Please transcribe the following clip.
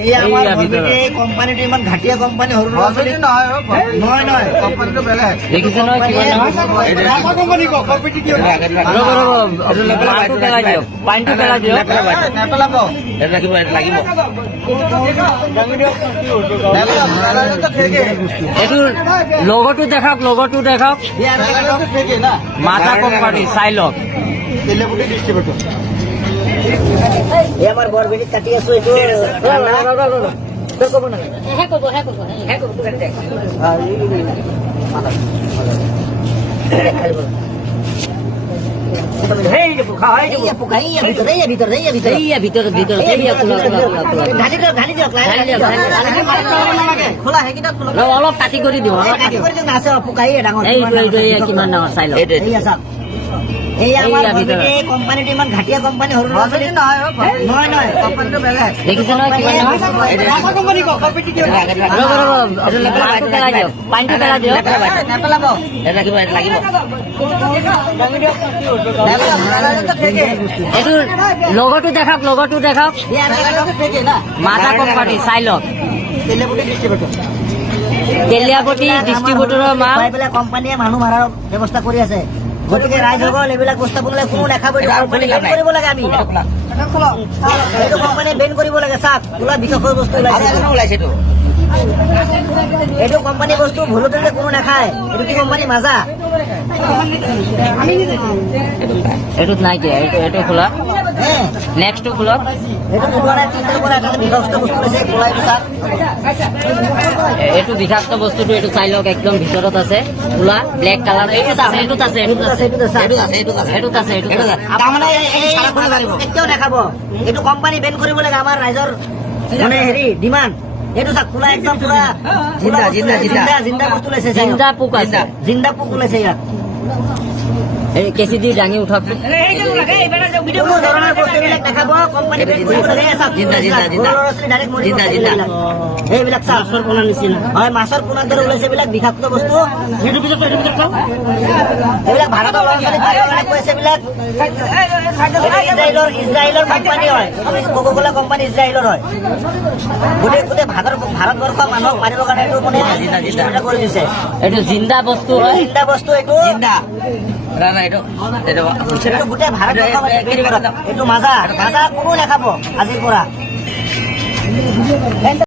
এই আমাৰ এই কোম্পানীটো ইমান ঘাটিয়া কোম্পানী সৰু ল'ৰা ছোৱালী নহয় নহয় কোম্পানীটো বেলেগ দেখিছে নহয় কিমান ডাঙৰ কোম্পানী কম্পিটিটিভ পানীটো পেলাই দিয়ক নেপেলাব লাগিব এইটো লগতো দেখাওক মাথা কোম্পানী চাই লওক এই আমাৰ বৰবেলিত কাটি আছো এইটো অলপ কাটি কৰি দিওঁ কিমান ডাঙৰ চাই লওক এই আমাৰ এই কোম্পানীটো ইমান ঘাটিয়া কোম্পানী সৰু ল'ৰা ছোৱালী নহয় নহয় কোম্পানীটো বেলেগ দেখিছে নহয় ডাঙৰ কোম্পানী কম্পিটিটিভ পানীটো পেলাই দিয়ক নেপেলাব লাগিব এইটো লগতো দেখাওক মাথা কোম্পানী চাই লওক তেলিয়াপতি ডিষ্ট্ৰিবিউটৰৰ মাল কোম্পানীয়ে মানুহ মাৰাৰ ব্যৱস্থা কৰি আছে গতিকে ৰাইজসকল এইবিলাক বস্তাবোৰলৈ কোনো নাখাব কৰিব লাগে আমি এইটো কোম্পানীয়ে বেন কৰিব লাগে চাওক খোলা বিষাক্ত বস্তু ওলাইছে এইটো কোম্পানী বস্তু ভুলতে কোনো নাখায় এইটো কি কোম্পানী মাজা এইটোত নাই কিয় এইটো খোলা নেক্সটটো খোলক এইটো বিষাক্ত বস্তুটো এইটো চাই লওক একদম ভিতৰত আছে খোলা ব্লেক কালাৰ এইটোত আছে কেতিয়াও দেখাব এইটো কোম্পানী বেন কৰিব লাগে আমাৰ ৰাইজৰ মানে হেৰি ডিমাণ্ড এইটো চাওক খোলা একদম পুৰা জিন্দা বস্তু ওলাইছে জিন্দা পোক আছে জিন্দা পোক ওলাইছে ইয়াত এই কেঁচি দি দাঙি উঠাওক কোনো ধৰণৰ বস্তুবিলাক দেখাব কোম্পানী বেন কৰিব লাগে এইবিলাক মাছৰ পোনাৰ নিচিনা হয় মাছৰ পোনাৰ দৰে ওলাইছে এইবিলাক বিষাক্ত বস্তু এইবিলাক ভাৰতৰ ল'ৰা ছোৱালী কৈছে এইবিলাক ইজৰাইলৰ কোম্পানী হয় কোকা-কোলা কোম্পানী ইজৰাইলৰ হয় গোটেই ভাৰতবৰ্ষৰ মানুহক মাৰিবৰ কাৰণে এইটো মানে কৰি দিছে এইটো জিন্দা বস্তু হয় জিন্দা বস্তু এইটো গোটেই ভাৰতবৰ্ষ এইটো মাজা কোনো নাখাব আজিৰ পৰা